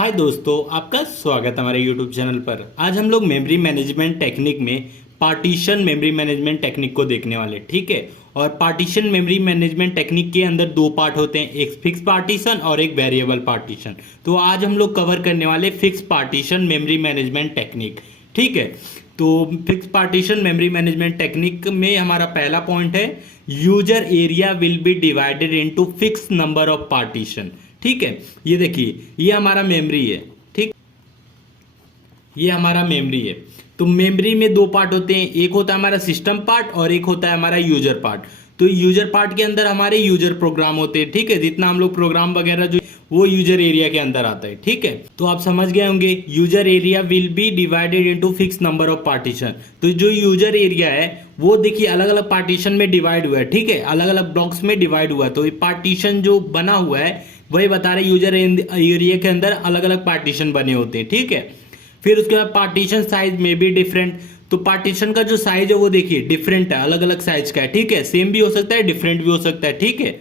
हाय दोस्तों, आपका स्वागत है हमारे यूट्यूब चैनल पर। आज हम लोग मेमोरी मैनेजमेंट टेक्निक में पार्टीशन मेमोरी मैनेजमेंट टेक्निक को देखने वाले, ठीक है। और पार्टीशन मेमोरी मैनेजमेंट टेक्निक के अंदर दो पार्ट होते हैं, एक फिक्स पार्टीशन और एक वेरिएबल पार्टीशन। तो आज हम लोग कवर करने वाले fix partition memory management technique, ठीक है। तो fix partition memory management technique में हमारा पहला पॉइंट है, user area will be divided into fix number of partition, ठीक है। ये देखिए, ये हमारा मेमोरी है, ठीक, ये हमारा मेमोरी है। तो मेमोरी में दो पार्ट होते हैं, एक होता है हमारा सिस्टम पार्ट और एक होता है हमारा यूजर पार्ट। तो यूजर पार्ट के अंदर हमारे यूजर प्रोग्राम होते हैं, ठीक है। जितना हम लोग प्रोग्राम वगैरह जो वो यूजर एरिया के अंदर आता है, ठीक है। तो आप समझ गए होंगे, user area will be divided into fix number of partition. तो जो यूजर एरिया है वो देखिए अलग अलग पार्टीशन में डिवाइड हुआ है, ठीक है, अलग अलग ब्लॉक्स में डिवाइड हुआ है। तो ये पार्टीशन जो बना हुआ है वही बता रहे यूजर एरिया के अंदर अलग अलग पार्टीशन बने होते हैं, ठीक है। फिर उसके बाद पार्टीशन साइज में भी डिफरेंट। तो पार्टीशन का जो साइज है वो देखिए डिफरेंट है, अलग अलग साइज का है, ठीक है। सेम भी हो सकता है, डिफरेंट भी हो सकता है, ठीक है।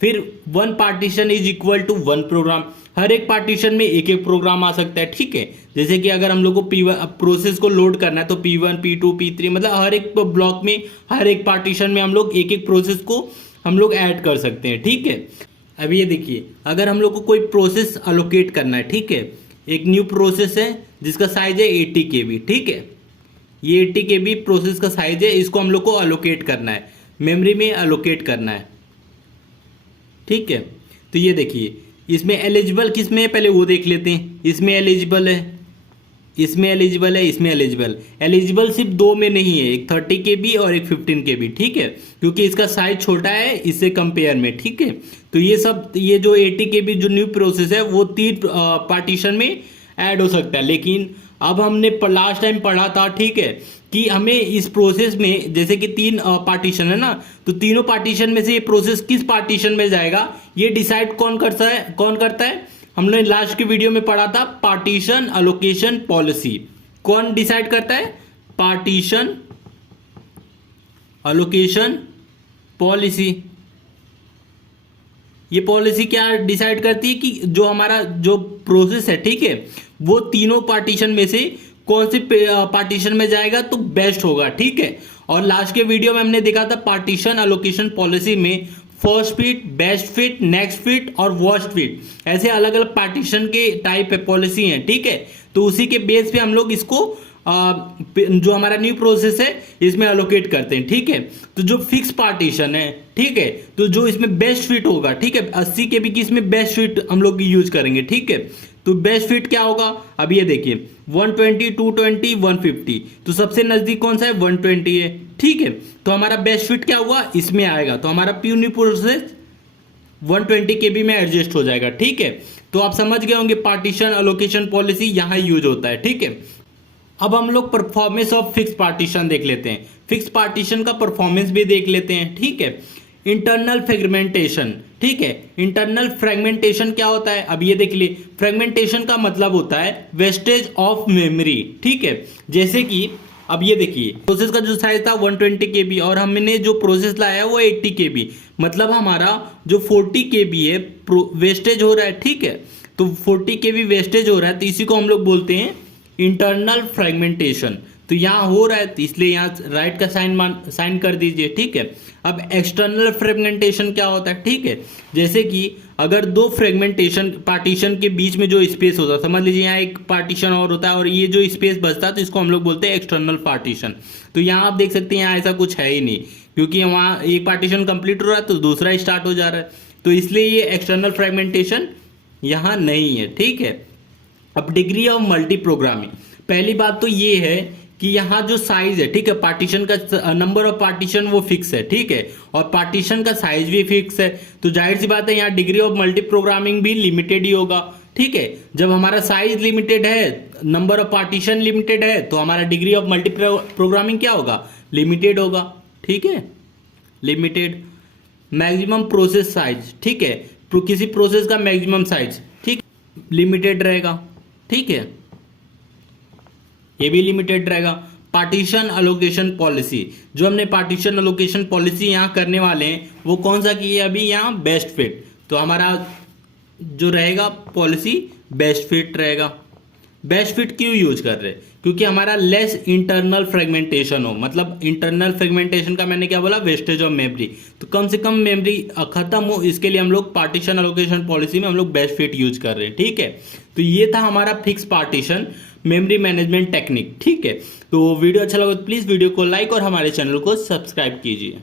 फिर one partition is equal to one program. हर एक पार्टीशन में एक एक प्रोग्राम आ सकता है, ठीक है। जैसे कि अगर हम लोग को P1 प्रोसेस को लोड करना है तो P1 P2 P3 मतलब हर एक ब्लॉक में, हर एक पार्टीशन में हम लोग एक एक प्रोसेस को हम लोग ऐड कर सकते हैं, ठीक है। अब ये देखिए, अगर हम लोग को कोई प्रोसेस अलोकेट करना है, ठीक है, एक न्यू प्रोसेस है जिसका साइज है 80 KB, ठीक है। ये 80 KB प्रोसेस का साइज है, इसको हम लोग को अलोकेट करना है, मेमोरी में अलोकेट करना है, ठीक है। तो ये देखिए, इसमें एलिजिबल किस में है पहले वो देख लेते हैं। इसमें एलिजिबल है, इसमें एलिजिबल है, इसमें एलिजिबल। एलिजिबल सिर्फ दो में नहीं है, एक 30 KB और एक 15 KB, ठीक है, क्योंकि इसका साइज छोटा है इससे कंपेयर में, ठीक है। तो ये सब, ये जो 80 KB जो न्यू प्रोसेस है वो 3 पार्टीशन में ऐड हो सकता है। लेकिन अब हमने लास्ट टाइम पढ़ा था, ठीक है, कि हमें इस प्रोसेस में जैसे कि 3 पार्टीशन है ना, तो तीनों पार्टीशन में से ये प्रोसेस किस पार्टीशन में जाएगा ये डिसाइड कौन करता है। हमने लास्ट की वीडियो में पढ़ा था पार्टीशन अलोकेशन पॉलिसी। कौन डिसाइड करता है? Partition allocation policy. ये पॉलिसी क्या डिसाइड करती है कि जो हमारा जो प्रोसेस है, ठीक है, वो तीनों पार्टीशन में से कौन से पार्टीशन में जाएगा तो बेस्ट होगा, ठीक है। और लास्ट के वीडियो में हमने देखा था पार्टीशन अलोकेशन पॉलिसी में first fit, best fit, next fit और वर्स्ट फिट, ऐसे अलग अलग पार्टीशन के टाइप है, पॉलिसी हैं, ठीक है। तो उसी के बेस पे हम लोग इसको जो हमारा न्यू प्रोसेस है इसमें अलोकेट करते हैं, ठीक है। तो जो फिक्स पार्टीशन है, ठीक है, तो जो इसमें बेस्ट फिट होगा, ठीक है, 80 KB की इसमें बेस्ट फिट हम लोग यूज करेंगे, ठीक है। तो बेस्ट फिट क्या होगा, अब ये देखिए 120, 220, 150, तो सबसे नजदीक कौन सा है? 120 है, ठीक है। तो हमारा बेस्ट फिट क्या हुआ, इसमें आएगा, तो हमारा प्यू न्यू प्रोसेस 120 KB में एडजस्ट हो जाएगा, ठीक है। तो आप समझ गए होंगे पार्टीशन अलोकेशन पॉलिसी यहां यूज होता है, ठीक है। अब हम लोग परफॉर्मेंस ऑफ फिक्स पार्टीशन देख लेते हैं, फिक्स पार्टीशन का परफॉर्मेंस भी देख लेते हैं, ठीक है। इंटरनल फ्रेगमेंटेशन, ठीक है, इंटरनल फ्रेगमेंटेशन क्या होता है? अब ये देख लिए, फ्रेगमेंटेशन का मतलब होता है वेस्टेज ऑफ मेमोरी, ठीक है। जैसे कि अब ये देखिए, प्रोसेस का जो साइज था 120 KB और हमने जो प्रोसेस लाया है वो 80 KB, मतलब हमारा जो 40 KB है वेस्टेज हो रहा है, ठीक है। तो 40 KB वेस्टेज हो रहा है, तो इसी को हम लोग बोलते हैं इंटरनल फ्रेगमेंटेशन। तो यहां हो रहा है तो इसलिए यहां राइट का साइन कर दीजिए, ठीक है। अब एक्सटर्नल फ्रेगमेंटेशन क्या होता है, ठीक है, जैसे कि अगर दो फ्रेगमेंटेशन पार्टीशन के बीच में जो स्पेस होता है, समझ लीजिए यहाँ एक पार्टीशन और होता है और ये जो स्पेस बचता है तो इसको हम लोग बोलते हैं एक्सटर्नल पार्टीशन। तो यहाँ आप देख सकते हैं यहाँ ऐसा कुछ है ही नहीं, क्योंकि वहाँ एक पार्टीशन कंप्लीट हो रहा है तो दूसरा स्टार्ट हो जा रहा है, तो इसलिए ये एक्सटर्नल फ्रेगमेंटेशन यहाँ नहीं है, ठीक है। अब डिग्री ऑफ मल्टी प्रोग्रामिंग, पहली बात तो ये है कि यहाँ जो साइज है, ठीक है, पार्टीशन का नंबर ऑफ पार्टीशन वो फिक्स है, ठीक है, और पार्टीशन का साइज भी फिक्स है। तो जाहिर सी बात है यहाँ डिग्री ऑफ मल्टी प्रोग्रामिंग भी लिमिटेड ही होगा, ठीक है। जब हमारा साइज लिमिटेड है, नंबर ऑफ पार्टीशन लिमिटेड है, तो हमारा डिग्री ऑफ मल्टी प्रोग्रामिंग क्या होगा? लिमिटेड होगा, ठीक है, लिमिटेड। मैक्सिमम प्रोसेस साइज, ठीक है, किसी प्रोसेस का मैक्सिमम साइज, ठीक, लिमिटेड रहेगा, ठीक है, ये भी लिमिटेड रहेगा। पार्टीशन अलोकेशन पॉलिसी, जो हमने पार्टीशन अलोकेशन पॉलिसी यहाँ करने वाले हैं वो कौन सा की है? अभी यहाँ बेस्ट फिट। तो हमारा जो रहेगा पॉलिसी बेस्ट फिट रहेगा। बेस्ट फिट क्यों यूज कर रहे हैं? क्योंकि हमारा लेस इंटरनल फ्रेगमेंटेशन हो, मतलब इंटरनल फ्रेगमेंटेशन का मैंने क्या बोला, वेस्टेज ऑफ मेमोरी, तो कम से कम मेमोरी खत्म हो, इसके लिए हम लोग पार्टीशन एलोकेशन पॉलिसी में हम लोग बेस्ट फिट यूज कर रहे हैं। ठीक है, तो ये था हमारा fix partition memory management technique. ठीक है, तो वीडियो अच्छा लगा तो प्लीज वीडियो को लाइक और हमारे चैनल को सब्सक्राइब कीजिए।